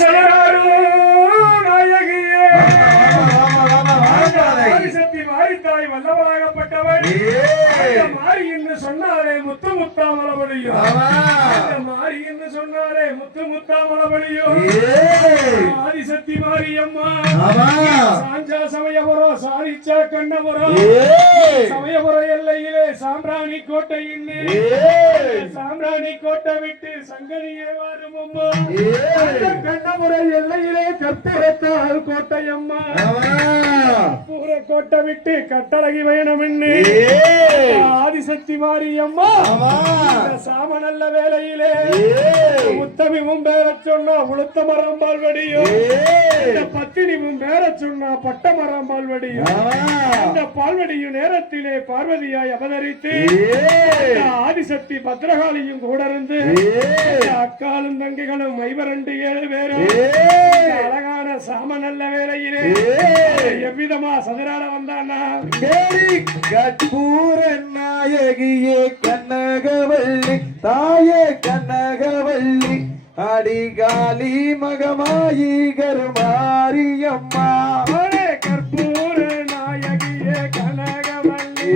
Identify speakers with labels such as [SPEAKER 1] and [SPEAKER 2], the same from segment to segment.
[SPEAKER 1] சலராரு நாயகியே. மாரித்தாய் வல்லவராகப்பட்டவள் அந்த மாரி என்று சொன்னாரே முத்து முத்தாமலபடியோ அந்த மாரி என்று சொன்னாரே முத்து முத்தாமலபடியோ ஆதிசக்தி மாரியம்மா. சாஞ்சா சமயபுரம் சாதிச்சா கண்ணபுரம். சமயபுரம் எல்லையிலே சாம்பிராணி கோட்டையின் சாம்பிராணி கோட்டை விட்டு சங்கதியே வாரும் அம்மா. கண்ணபுர எல்லையிலே கற்பூரத்தால் கோட்டையம்மா பூர கோட்டை விட்டு கட்டழகி வேணும்னு ஆதிசக்தி மாரியம்மா சாம நல்ல வேலையிலே. உத்தமிவும் பேர சொன்னா உளுத்த மரம் பால்வடியும் பத்தினிவும் பேர சொன்னா பட்ட மரம் பால்வடியும் பால்வடியும் நேரத்திலே பார்வதியாய் அவதரித்து ஆதிசக்தி பத்ரகாளியும் கூட இருந்து அக்காலும் தங்கைகளும் ஐவரண்டு ஏழு பேரும் அழகான சாம நல்ல வேலையிலே. எவ்விதமா சதுராட வந்தானா
[SPEAKER 2] கற்பூர நாயகியே கனகவல்லி தாயே கனகவல்லி அடிகாலி மகமாயி கருமாரியம்மா.
[SPEAKER 1] கற்பூர நாயகியே கனகவல்லி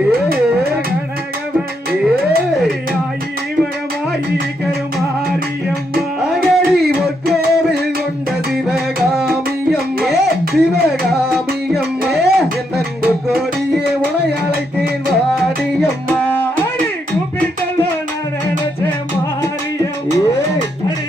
[SPEAKER 1] மாரியம்மா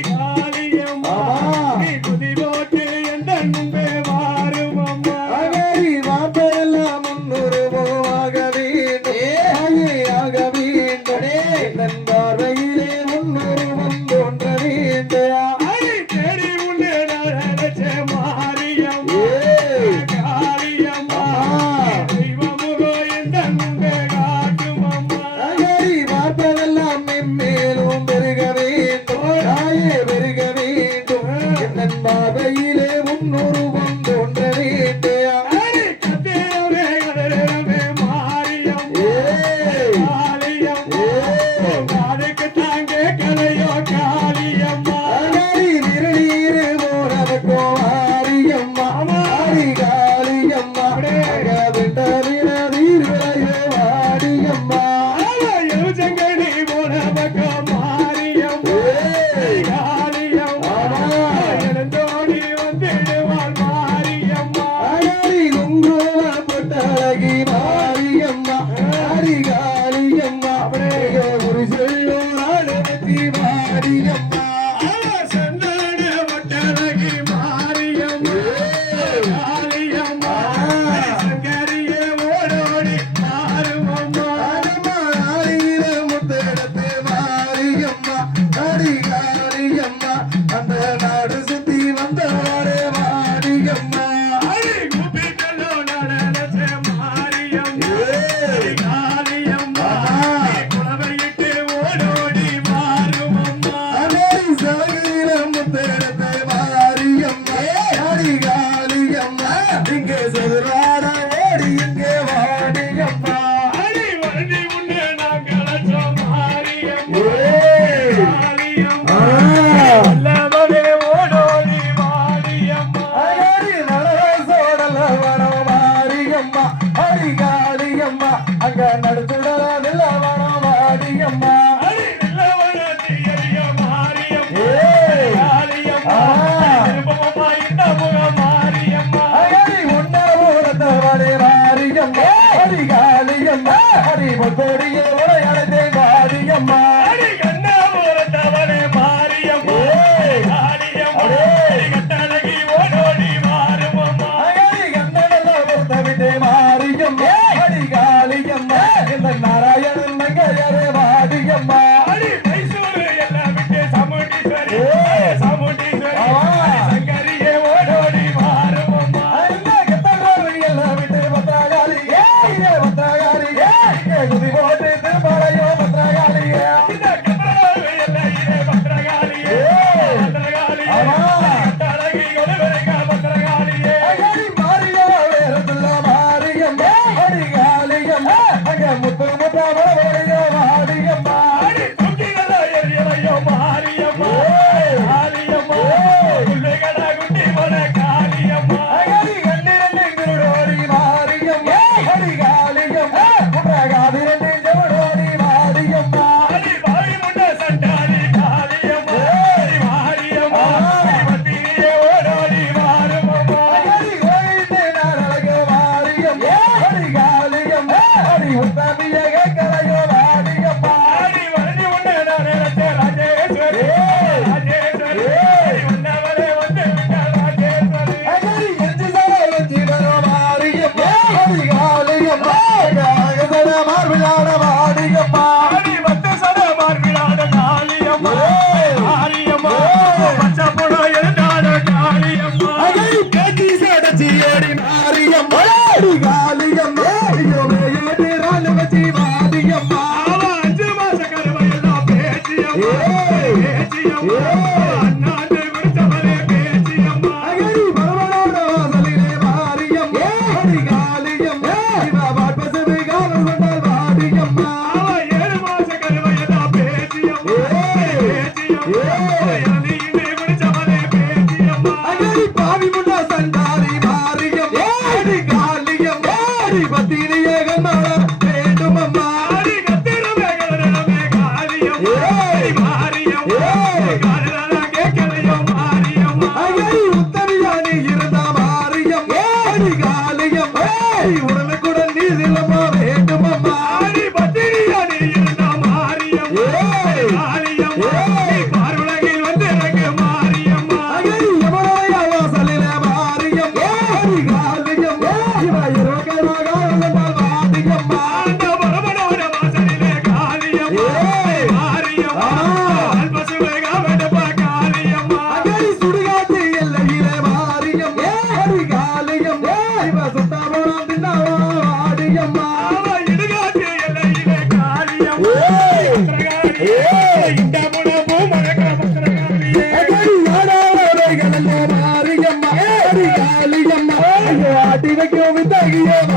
[SPEAKER 2] அம்மா விட்ட
[SPEAKER 1] ஆடி காடி அம்மா
[SPEAKER 2] அங்க நடந்து மாறியம் வைக்கும் வித்தகியே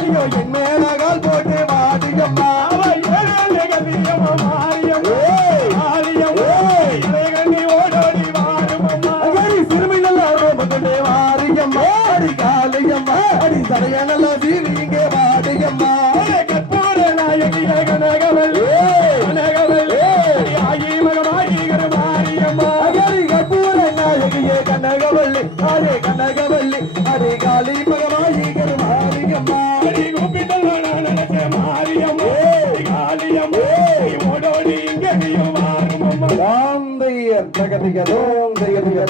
[SPEAKER 2] வாடியோ என் மேலகால் போட்டு வாடியம்மா.
[SPEAKER 1] அடி
[SPEAKER 2] தலையனல வீரிங்க வாடியம்மா.
[SPEAKER 1] கற்பூர நாயகி நகனக
[SPEAKER 2] బిగ దూం బిగ బిగ